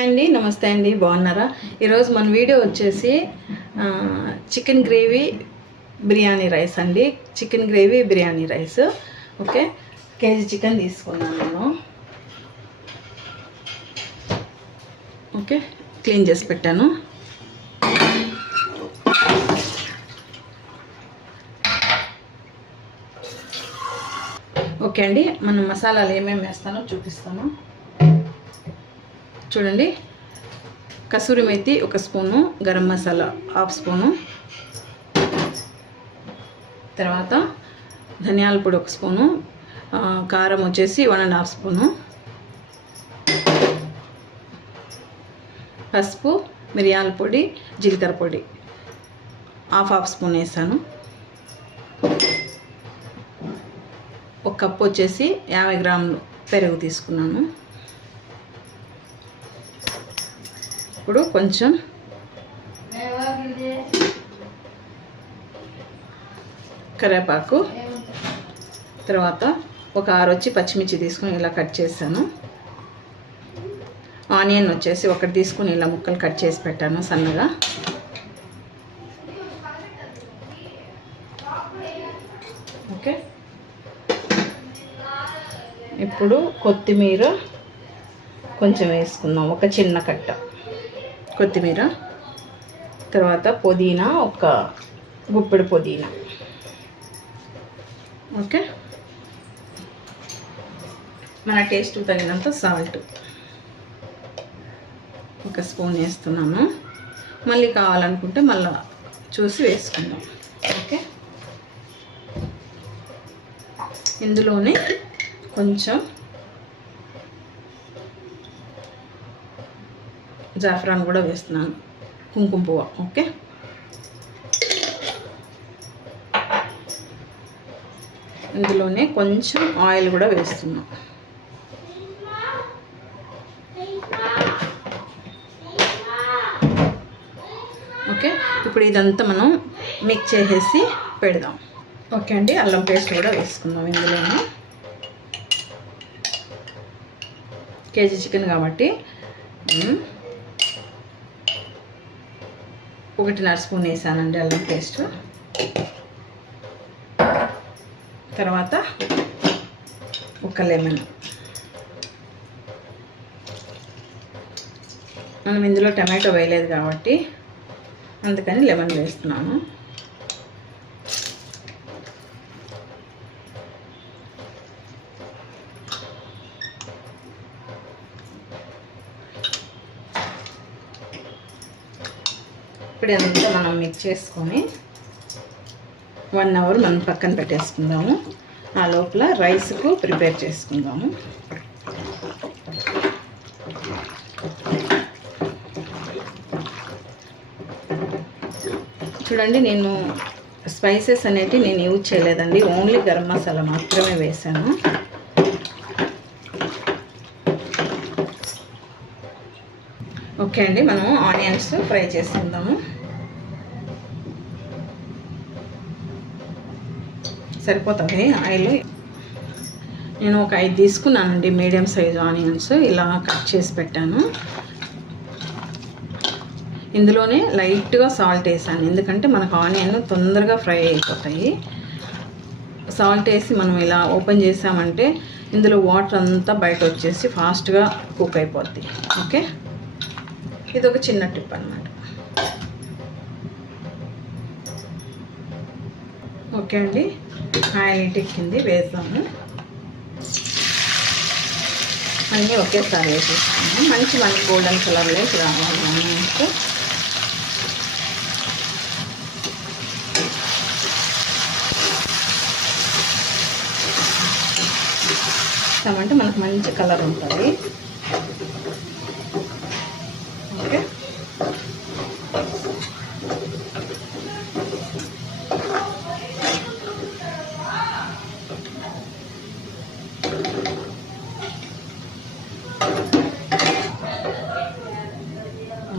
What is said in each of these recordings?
అండి నమస్తే అండి, బాగున్నారా? ఈరోజు మన వీడియో వచ్చేసి చికెన్ గ్రేవీ బిర్యానీ రైస్ అండి. Chicken gravy biryani rice. Okay, KG chicken తీసుకున్నాను నేను. ఓకే, క్లీన్ చేసి పెట్టాను. ఓకే అండి, మనం మసాలాలు ఏమేమి వేస్తానో చూపిస్తాను. చూడండి, కసూరి మేతి 1 స్పూను, గరం మసాలా 1/2 స్పూను, తర్వాత ధనియాల పొడి 1 స్పూను, కారం వచ్చేసి 1.5 స్పూను, పసుపు, మిరియాల పొడి, జీలకర్ర పొడి 1/2 స్పూన్ వేసాను. 1 కప్పు వచ్చేసి 50 గ్రాములు పెరుగు తీసుకున్నాను. ఇప్పుడు కొంచెం కరివేపాకు, తర్వాత ఒక 6 పచ్చిమిర్చి తీసుకుని ఇలా కట్ చేశాను. ఆనియన్ వచ్చేసి 1 తీసుకుని ఇలా ముక్కలు కట్ చేసి పెట్టాను సన్నగా. ఓకే, ఇప్పుడు కొత్తిమీర కొంచెం వేసుకుందాం, 1 చిన్న కట్ట కొత్తిమీర, తర్వాత పుదీనా 1 గుప్పెడు పుదీనా. ఓకే, మన టేస్ట్ తగినంత సాల్ట్ 1 స్పూన్ వేస్తున్నాను. మళ్ళీ కావాలనుకుంటే మళ్ళీ చూసి వేసుకుందాం. ఓకే, ఇందులోనే కొంచెం జాఫ్రాన్ కూడా వేస్తున్నాను, కుంకుమ పువ్వు. ఓకే, ఇందులోనే కొంచెం ఆయిల్ కూడా వేస్తున్నాం. ఓకే, ఇప్పుడు ఇదంతా మనం మిక్స్ చేసేసి పెడదాం. ఓకే అండి, అల్లం పేస్ట్ కూడా వేసుకుందాం ఇందులోనే. కేజీ చికెన్ కాబట్టి 1.5 స్పూన్ వేసానండి అల్లం పేస్ట్. తర్వాత 1 లెమన్. మనం ఇందులో టమాటో వేయలేదు కాబట్టి అందుకని లెమన్ వేస్తున్నాను. ఇప్పుడు అంతా మనం మిక్స్ చేసుకొని 1 అవర్ మనం పక్కన పెట్టేసుకుందాము. ఆ లోపల రైస్కు ప్రిపేర్ చేసుకుందాము. చూడండి, నేను స్పైసెస్ అనేవి నేను యూజ్ చేయలేదండి, ఓన్లీ గరం మసాలా మాత్రమే వేసాను. ఓకే అండి, మనం ఆనియన్స్ ఫ్రై చేసుకుందాము. సరిపోతుంది ఆయిల్. నేను ఒక 5 తీసుకున్నానండి మీడియం సైజు ఆనియన్స్, ఇలా కట్ చేసి పెట్టాను. ఇందులోనే లైట్గా సాల్ట్ వేసాను, ఎందుకంటే మనకు ఆనియన్ తొందరగా ఫ్రై అయిపోతాయి. సాల్ట్ వేసి మనం ఇలా ఓపెన్ చేసామంటే ఇందులో వాటర్ అంతా బయట వచ్చేసి ఫాస్ట్గా కుక్ అయిపోద్ది. ఓకే, ఇది ఒక చిన్న టిప్ అన్నమాట. ఓకే అండి, ఆయిల్ ఎక్కింది, వేద్దాము. అన్నీ ఒకేసారి వేసేస్తాము. మనకి గోల్డెన్ కలర్లోకి రావాలి ఆనియన్స్. అంటే మనకు మంచి కలర్ ఉంటుంది. ఓకే,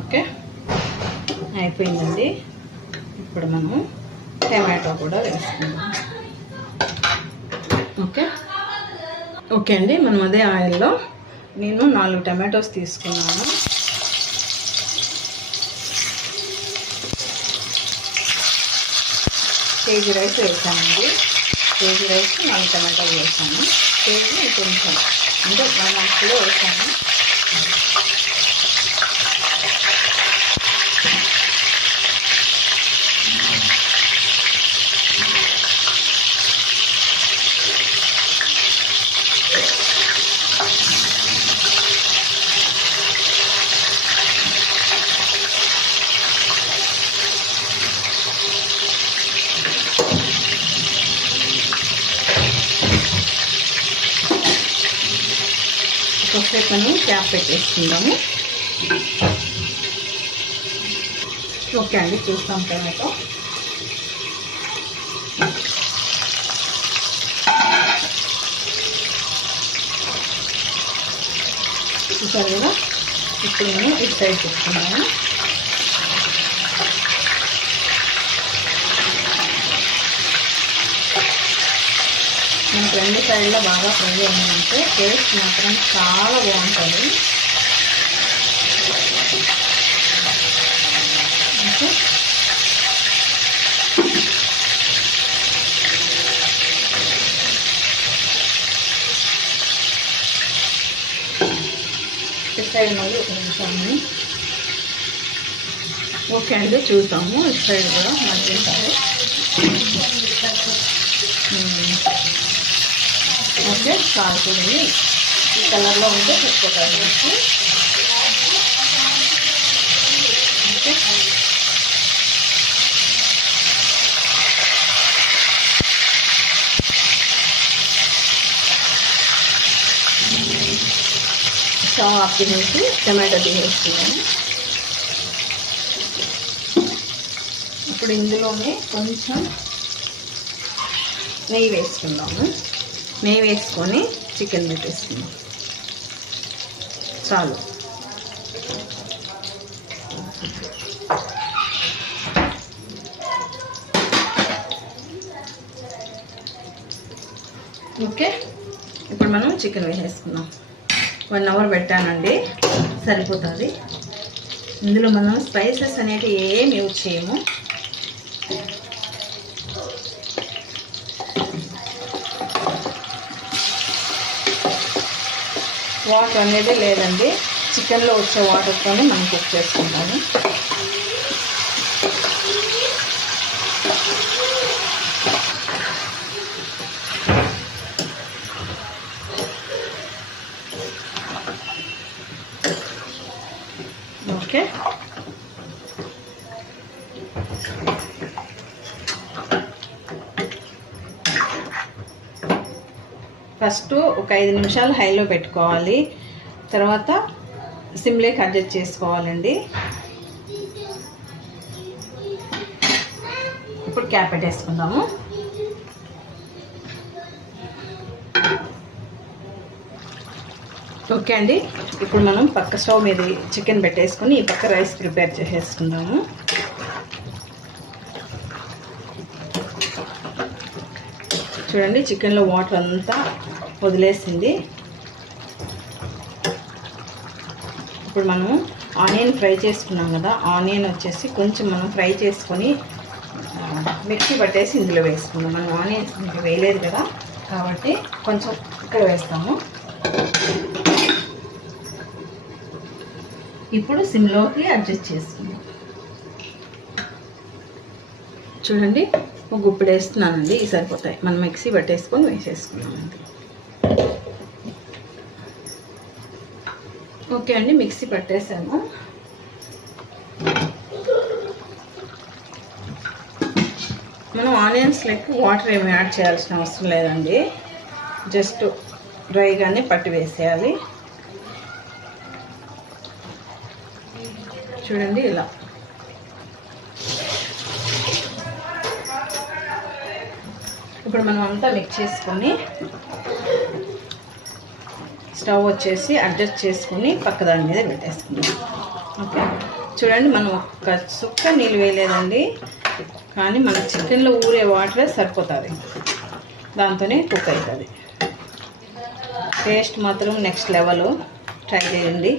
ఓకే అయిపోయిందండి. ఇప్పుడు మనం టమాటో కూడా వేసుకుందాం. ఓకే ఓకే అండి, మనం అదే ఆయిల్లో నేను 4 టమాటోస్ తీసుకున్నాను. కేజీ రైస్ వేసానండి. కేజీ రైస్ 4 టమాటాలు వేసాను. కేజీ కొంచెం అంటే 1.5 కిలో వేసాను. ఒకసేపు మనం క్యాప్ పెట్టేసుకుందాము. ఓకే అండి, చూస్తాం టమాటో. చూసారు కదా, ఇప్పుడు నేను ఇటు సైడ్ పెట్టుకున్నాను. మనకు 2 సైడ్లో బాగా ఫ్రై అయిందంటే టేస్ట్ మాత్రం చాలా బాగుంటుంది. ఓకే, ఇటు సైడ్ మళ్ళీ ఒక నిమిషాన్ని. ఓకే అండి, చూద్దాము ఇటు సైడ్ కూడా మధ్య. ఓకే, కాల్చుంది ఈ కలర్లో ఉంటే సరిపోతుంది. ఓకే, స్టవ్ ఆఫ్ చేసి టమాటో తీసేస్తున్నాను. ఇప్పుడు ఇందులోనే కొంచెం నెయ్యి వేసుకుందాము. నెయ్యి వేసుకొని చికెన్ పెట్టేసుకుందాం. చాలు. ఓకే, ఇప్పుడు మనం చికెన్ వేసేసుకుందాం. 1 అవర్ పెట్టానండి, సరిపోతుంది. ఇందులో మనం స్పైసెస్ అనేవి ఏం యూజ్ చేయము. వాటర్ అనేది లేదండి, చికెన్లో వచ్చే వాటర్తోనే మనం కుక్ చేసుకుంటాము. ఓకే, ఫస్ట్ ఒక 5 నిమిషాలు హైలో పెట్టుకోవాలి. తర్వాత సిమ్లోకి అడ్జస్ట్ చేసుకోవాలండి. ఇప్పుడు క్యాప్ పెట్టేసుకుందాము. ఓకే అండి, ఇప్పుడు మనం పక్క స్టవ్ మీద చికెన్ పెట్టేసుకొని ఈ పక్క రైస్ ప్రిపేర్ చేసేసుకుందాము. చూడండి, చికెన్లో వాటర్ అంతా వదిలేసింది. ఇప్పుడు మనం ఆనియన్ ఫ్రై చేసుకున్నాం కదా, ఆనియన్ వచ్చేసి కొంచెం మనం ఫ్రై చేసుకొని మిక్సీ పట్టేసి ఇందులో వేసుకుందాం. మనం ఆనియన్స్ ఇందులో వేయలేదు కదా, కాబట్టి కొంచెం ఇక్కడ వేస్తాము. ఇప్పుడు సిమ్లోకి అడ్జస్ట్ చేసుకుందాం. చూడండి, ఒక గుప్పిడు వేస్తున్నానండి, ఇవి సరిపోతాయి. మనం మిక్సీ పట్టేసుకొని వేసేసుకున్నాం అంతే. ఓకే అండి, మిక్సీ పట్టేసాము. మనం ఆనియన్స్లోకి వాటర్ ఏమి యాడ్ చేయాల్సిన అవసరం లేదండి, జస్ట్ డ్రైగానే పట్టి వేసేయాలి. చూడండి ఇలా. ఇప్పుడు మనం అంతా మిక్స్ చేసుకొని స్టవ్ వచ్చేసి అడ్జస్ట్ చేసుకొని పక్క దాని మీద పెట్టేసుకుందాం. ఓకే, చూడండి, మనం ఒక్క సుక్క నీళ్ళు వేయలేదండి, కానీ మన చికెన్లో ఊరే వాటరే సరిపోతుంది, దాంతోనే కుక్ అవుతుంది. టేస్ట్ మాత్రం నెక్స్ట్ లెవెల్. ట్రై చేయండి.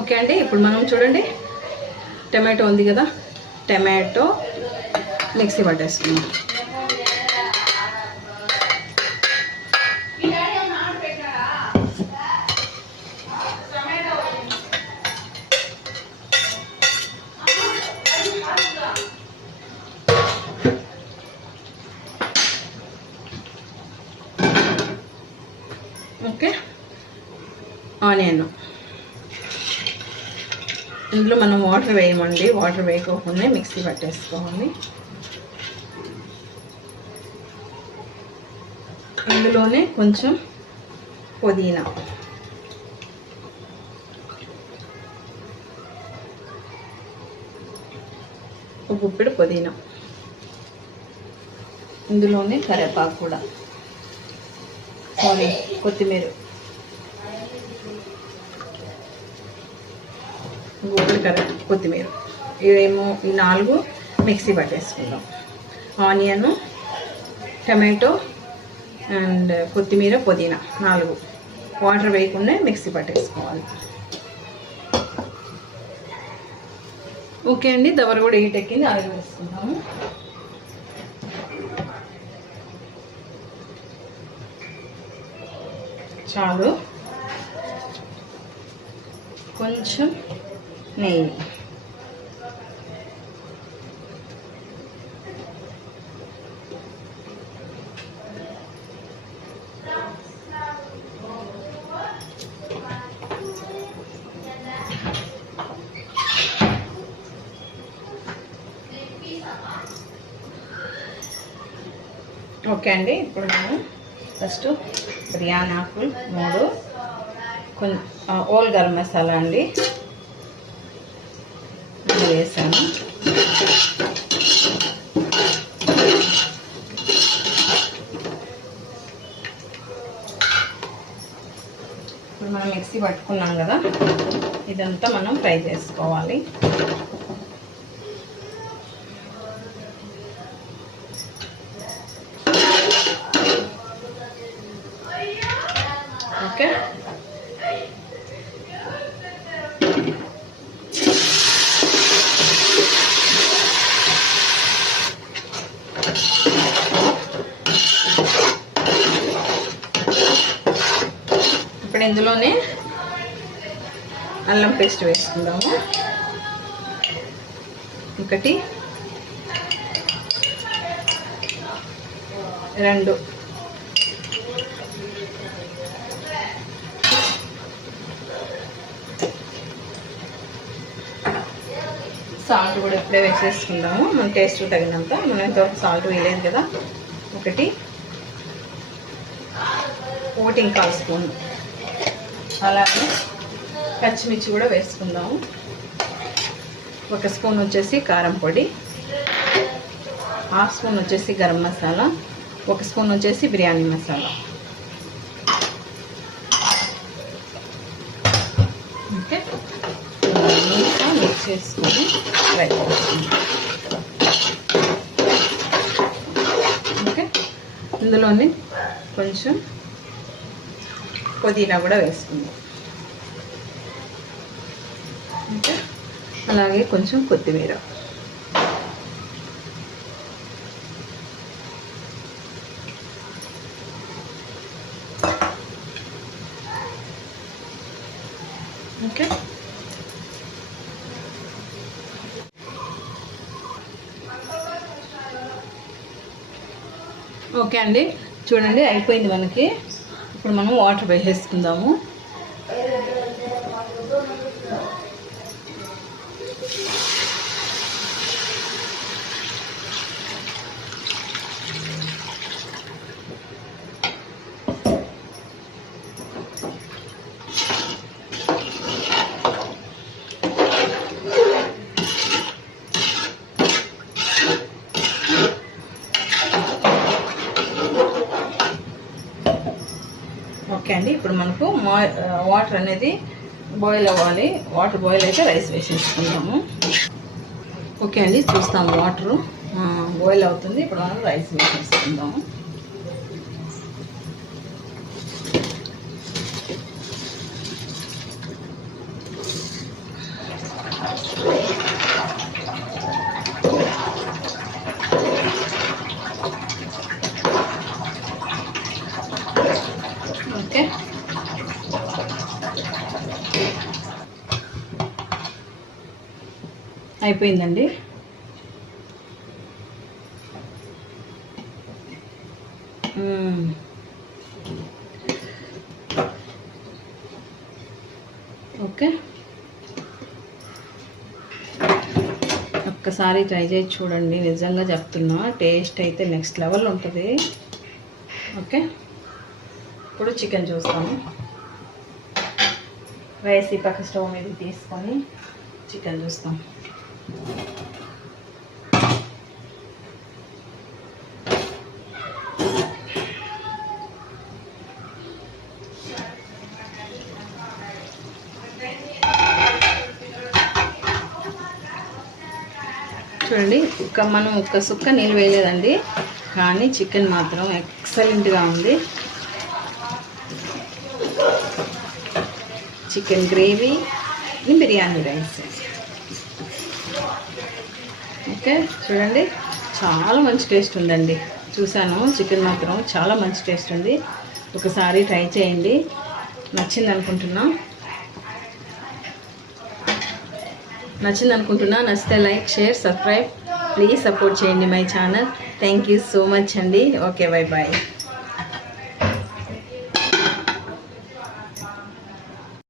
ఓకే అండి, ఇప్పుడు మనం చూడండి టమాటో ఉంది కదా, టమాటో మిక్సీ పట్టేస్తున్నాం. ఓకే, ఆనియన్ ఇందులో మనం వాటర్ వేయమండి, వాటర్ వేయకోకుండా మిక్సీ పట్టేసుకోవాలి. ఇందులోనే కొంచెం పుదీనా, ఒక గుప్పెడు పుదీనా, ఇందులోనే కరివేపాకు కూడా, సారీ కొత్తిమీర, కొత్తిమీర, ఇవేమో ఈ 4 మిక్సీ పట్టేసుకుందాం. ఆనియన్, టమాటో అండ్ కొత్తిమీర, పుదీనా 4 వాటర్ వేయకుండా మిక్సీ పట్టేసుకోవాలి. ఓకే అండి, దవర కూడా హీట్ ఎక్కింది, ఆయిల్ వేసుకుందాము. చాలు, కొంచెం నెయ్యి, ఓకే అండి. ఇప్పుడు మనం ఫస్ట్ బిర్యానీ ఆకులు 3, కొంచెం ఓల్ గరం మసాలా అండి వేసాను. ఇప్పుడు మనం మిక్సీ పట్టుకున్నాం కదా, ఇదంతా మనం ఫ్రై చేసుకోవాలి. ఓకే, ఇప్పుడు ఇందులోనే అల్లం పేస్ట్ వేసుకుందాము. 1 2 సాల్ట్ కూడా ఇప్పుడే వేసేసుకుందాము, మన టేస్ట్ తగినంత. మనం ఇంతవరకు సాల్ట్ వేయలేదు కదా. 1 1/4 స్పూన్, అలాగే పచ్చిమిర్చి కూడా వేసుకుందాము. 1 స్పూన్ వచ్చేసి కారం పొడి, 1/2 స్పూన్ వచ్చేసి గరం మసాలా, 1 స్పూన్ వచ్చేసి బిర్యానీ మసాలా. ఓకే, మిక్స్ చేసుకొని ఫ్రై చేసుకుందాం. ఓకే, ఇందులోనే కొంచెం పుదీనా కూడా వేసుకుందాం. ఓకే, అలాగే కొంచెం కొత్తిమీర. ఓకే, ఓకే అండి, చూడండి అయిపోయింది మనకి. ఇప్పుడు మనం వాటర్ వేసేసుకుందాము. ఓకే అండి, ఇప్పుడు మనకు వాటర్ అనేది బాయిల్ అవ్వాలి. వాటర్ బాయిల్ అయితే రైస్ వేసేసుకుందాము. ఓకే అండి, చూస్తాము వాటరు బాయిల్ అవుతుంది. ఇప్పుడు మనం రైస్ వేసేసుకుందాము. అయిపోయిందండి. ఓకే, ఒక్కసారి ట్రై చేసి చూడండి. నిజంగా చెప్తున్నా, టేస్ట్ అయితే నెక్స్ట్ లెవెల్ ఉంటుంది. ఓకే, ఇప్పుడు చికెన్ చూస్తాము. రైస్ ఈ పక్క స్టవ్ మీద తీసుకొని చికెన్ చూస్తాం. చూడండి, మనం ఒక్క సుక్క నీళ్ళు వేయలేదండి, కానీ చికెన్ మాత్రం ఎక్సలెంట్గా ఉంది. Chicken gravy, biryani rice. Okay, చూడండి, చాలా మంచి టేస్ట్ ఉందండి. చూశాను, చికెన్ మాత్రం చాలా మంచి టేస్ట్ ఉంది. ఒకసారి ట్రై చేయండి, నచ్చింది అనుకుంటున్నా. నచ్చితే like, share, subscribe, please support చేయండి my channel. Thank you so much అండి. Okay, bye bye.